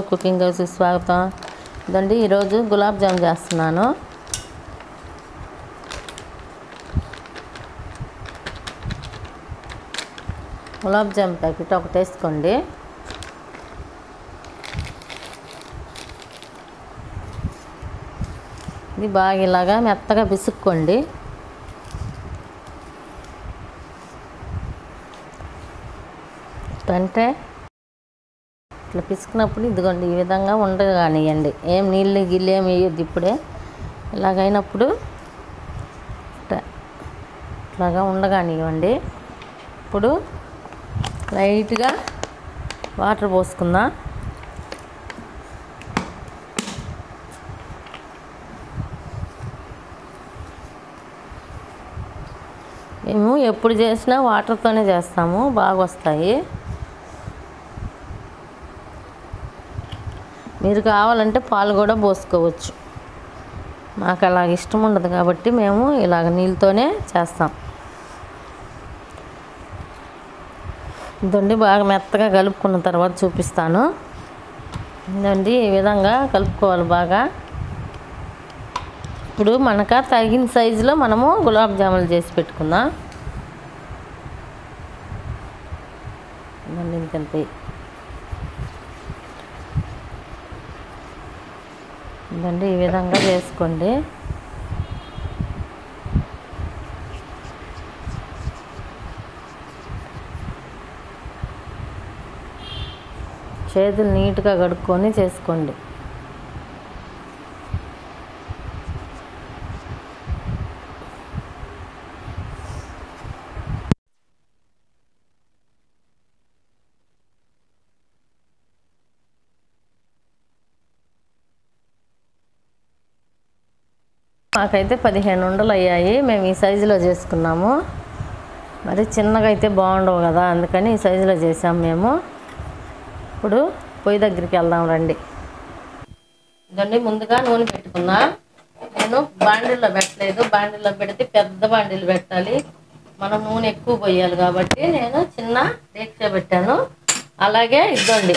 Cooking హౌస్కి స్వాగతం. ఇదండి ఈరోజు గులాబ్ జామ్ చేస్తున్నాను. గులాబ్ జామ్ ప్యాకెట్ ఒకటి వేసుకోండి. ఇది బాగా ఇలాగా మెత్తగా పిసుక్కోండి. అంటే ఇట్లా పిసుకున్నప్పుడు ఇదిగోండి ఈ విధంగా ఉండదు కానివ్వండి, ఏం నీళ్ళు గిల్లు ఏమి వేయొద్దు. ఇప్పుడే ఇలాగైనప్పుడు ఇట్లాగా ఉండగానివ్వండి. ఇప్పుడు లైట్గా వాటర్ పోసుకుందాం. మేము ఎప్పుడు చేసినా వాటర్తోనే చేస్తాము, బాగా వస్తాయి. మీరు కావాలంటే పాలు కూడా పోసుకోవచ్చు. మాకు అలాగ ఇష్టం ఉండదు కాబట్టి మేము ఇలాగ నీళ్ళతోనే చేస్తాం. ఇదండి బాగా మెత్తగా కలుపుకున్న తర్వాత చూపిస్తాను. ఇదండి ఈ విధంగా కలుపుకోవాలి బాగా. ఇప్పుడు మనకు తగిన సైజులో మనము గులాబ్ జాములు చేసి పెట్టుకుందాం. ఇదండి ఇంతంతే. ఇదండి ఈ విధంగా చేసుకోండి. చేతులు నీట్గా కడుక్కొని చేసుకోండి. మాకైతే 15 ఉండలు అయ్యాయి. మేము ఈ సైజులో చేసుకున్నాము. మరి చిన్నగా అయితే బాగుండవు కదా, అందుకని ఈ సైజులో చేసాము మేము. ఇప్పుడు పొయ్యి దగ్గరికి వెళ్దాం రండి. ఇదండి ముందుగా నూనె పెట్టుకున్నా. నేను బాండీలో పెట్టలేదు, బాండీలో పెడితే పెద్ద బాండీలు పెట్టాలి, మనం నూనె ఎక్కువ పోయాలి కాబట్టి నేను చిన్న డేక్ష పెట్టాను. అలాగే ఇద్దండి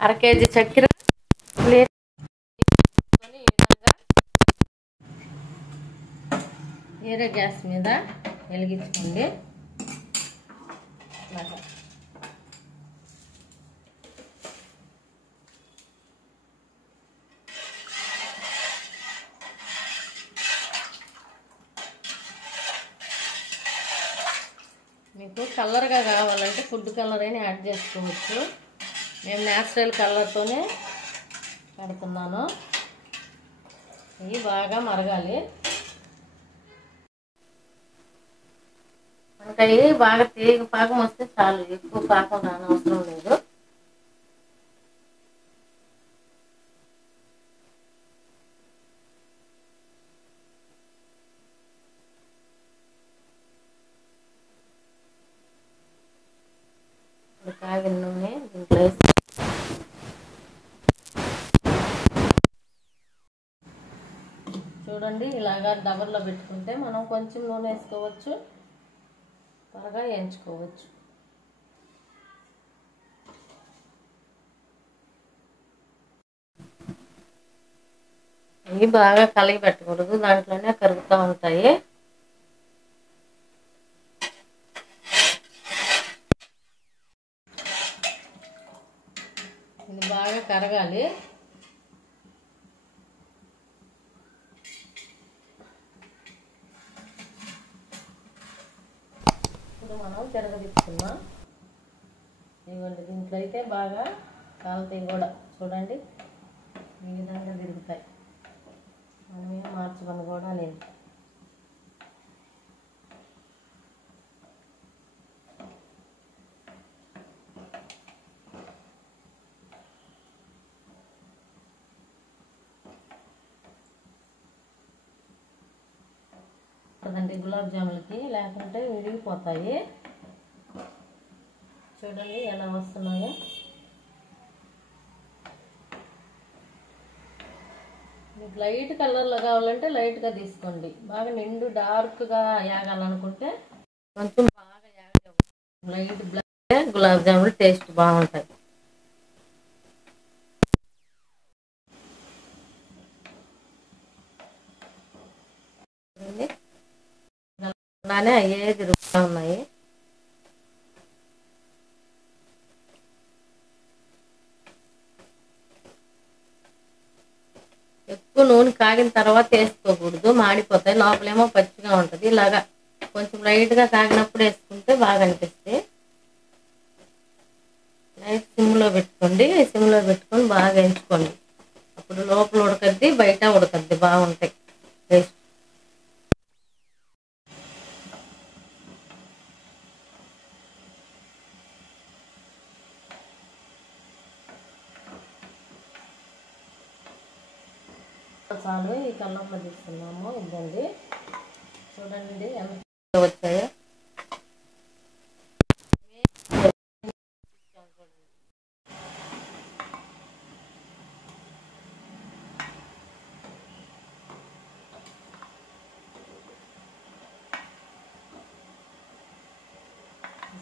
1/2 కేజీ చక్కెర వేరే గ్యాస్ మీద వెలిగించుకోండి. మీకు కలర్గా కావాలంటే ఫుడ్ కలర్ అయినా యాడ్ చేసుకోవచ్చు. మేము న్యాచురల్ కలర్తోనే పెడుతున్నాను. ఇవి బాగా మరగాలి. మనకి బాగా తీగ పాకం వస్తే చాలు, ఎక్కువ పాకం రానవసరం లేదు. కాగిన నూనె దీంట్లో వేసి చూడండి, ఇలాగా డబర్లో పెట్టుకుంటే మనం కొంచెం నూనె వేసుకోవచ్చు, త్వరగా వేయించుకోవచ్చు. ఇవి బాగా కలిగి పెట్టకూడదు, దాంట్లోనే కరుగుతూ ఉంటాయి. ఇది బాగా కరగాలి. ఇప్పుడు మనం తిరగదిప్పుకుందాం. ఇవ్వండి దీంట్లో అయితే బాగా కాలుతాయి కూడా, చూడండి ఈ విధంగా తిరుగుతాయి. మనమే మార్చమని కూడా లేదు. కదండి గులాబ్ జాములకి, లేకుంటే విరిగిపోతాయి. చూడండి ఎలా వస్తున్నాయో. మీకు లైట్ కలర్లో కావాలంటే లైట్గా తీసుకోండి. బాగా నిండు డార్క్గా యాగాలనుకుంటే కొంచెం బాగా యాగ లైట్ బ్లాక్ గులాబ్ జాములు టేస్ట్ బాగుంటాయి. బాగానే అయ్యే తిరుగుతూ ఉన్నాయి. ఎక్కువ నూనె కాగిన తర్వాత వేసుకోకూడదు, మాడిపోతాయి. లోపలేమో పచ్చిగా ఉంటుంది. ఇలాగా కొంచెం లైట్గా కాగినప్పుడు వేసుకుంటే బాగా అనిపిస్తాయి. లైట్ సిమ్లో పెట్టుకోండి. సిమ్లో పెట్టుకొని బాగా వేయించుకోండి. అప్పుడు లోపల ఉడకద్ది, బయట ఉడకద్ది, బాగుంటాయి టేస్ట్. చాలు ఈ కళ్ళమ్మ తీసుకున్నాము. ఇద్దండి, చూడండి ఎంత వచ్చాయో.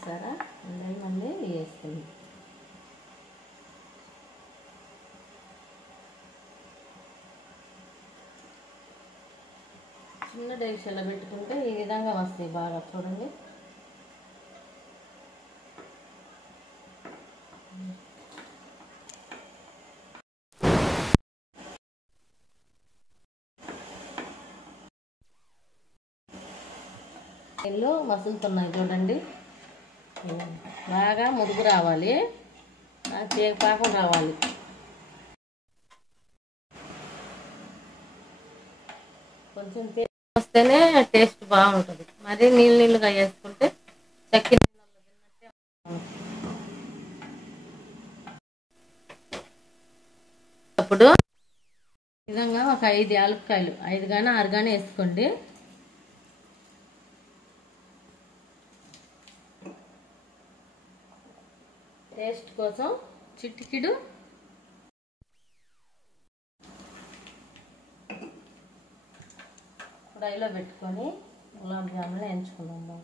సరే మళ్ళీ వేసుకుంది. చిన్న డేక్షలో పెట్టుకుంటే ఈ విధంగా వస్తాయి బాగా. చూడండి, ఇల్లు మసులుతున్నాయి. చూడండి, బాగా మురుగు రావాలి, పాకం రావాలి. కొంచెం వస్తేనే టేస్ట్ బాగుంటుంది. మరి నీళ్ళుగా వేసుకుంటే చక్కెర అప్పుడు ఈ విధంగా ఒక 5 యాలక్కాయలు, 5 కానీ 6 కానీ వేసుకోండి. టేస్ట్ కోసం చిటికెడు కడాయిలో పెట్టుకొని గులాబ్ జాములు ఎంచుకుందాం.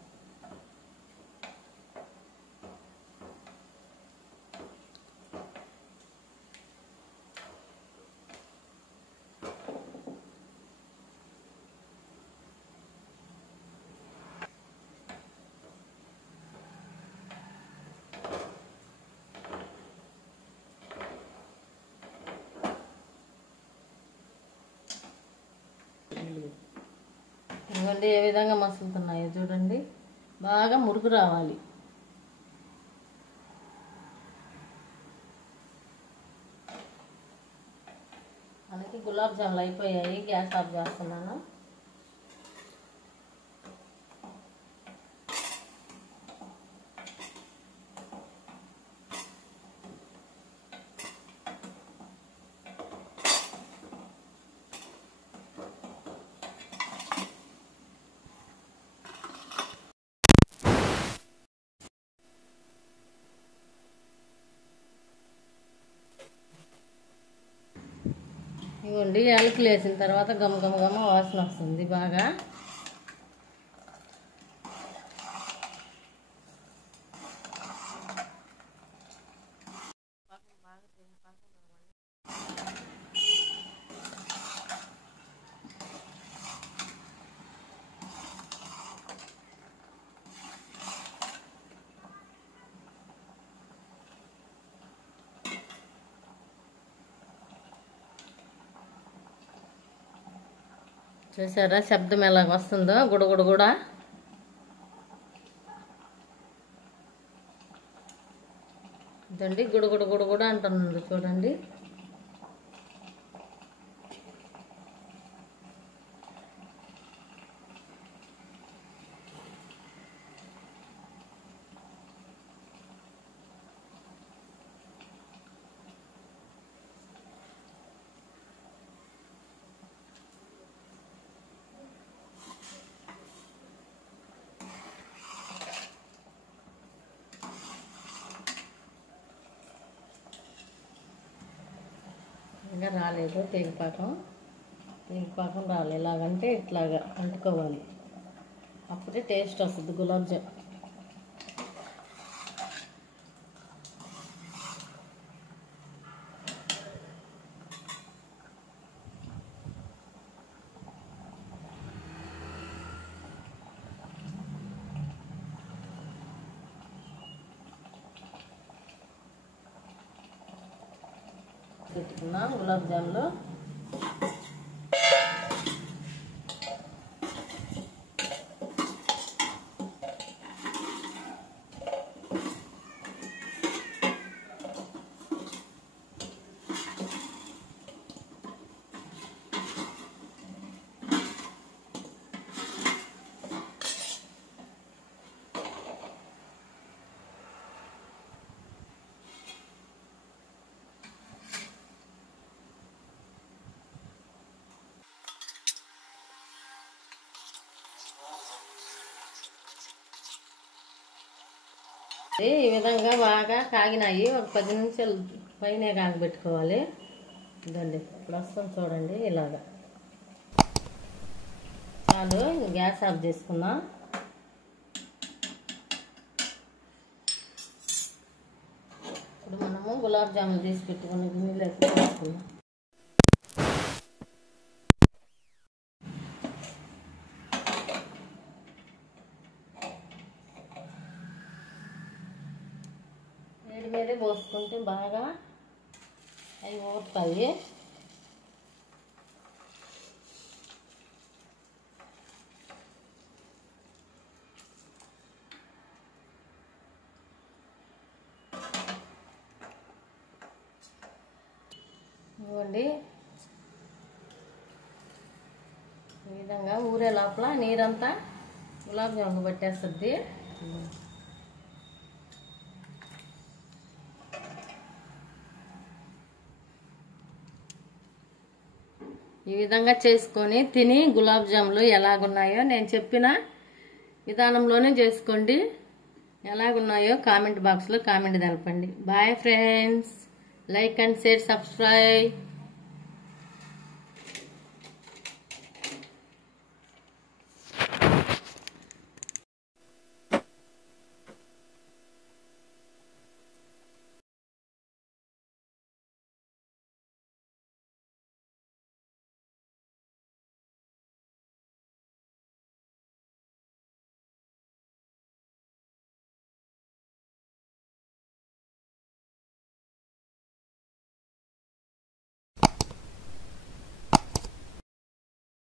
ఇదిగోండి ఏ విధంగా మసులుతున్నాయో చూడండి, బాగా మురుగు రావాలి. మనకి గులాబ్ జాములు అయిపోయాయి. గ్యాస్ ఆఫ్ చేస్తున్నాను. ఇవ్వండి, యాలకులు వేసిన తర్వాత గమ గమ గమ వాసన వస్తుంది బాగా. చూసారా శబ్దం ఎలాగ వస్తుందో, గుడగుడు కూడా. ఇదండి గుడగుడు గుడగుడు అంటున్నాడు చూడండి. ఇంకా రాలేదు తీగపాకం రాలేదు. ఇలాగంటే ఇట్లాగా అంటుకోవాలి, అప్పుడే టేస్ట్ వస్తుంది గులాబ్ జామ్. పెట్టుకున్నా గులాబ్ జాములు. ఈ విధంగా బాగా కాగినాయి. ఒక 10 నిమిషాలు పైన కాగబెట్టుకోవాలి. ఇదండి ప్రస్తుతం చూడండి ఇలాగా చాలు. గ్యాస్ ఆఫ్ చేసుకున్నా. ఇప్పుడు మనము గులాబ్ జాములు తీసి పెట్టుకుని గిన్నెలోకి వేసుకున్నాం. వేడి మీదే పోసుకుంటే బాగా అవి ఊరుతాయి. ఇవ్వండి ఈ విధంగా ఊరే లోపల నీరంతా గులాబ్ జామున్ పట్టేస్తుంది. ఈ విధంగా చేసుకొని తిని గులాబ్ జాములు ఎలాగున్నాయో నేను చెప్పిన విధానంలోనే చేసుకోండి. ఎలాగున్నాయో కామెంట్ బాక్స్లో కామెంట్ తెలపండి. Bye friends. Like and share, subscribe.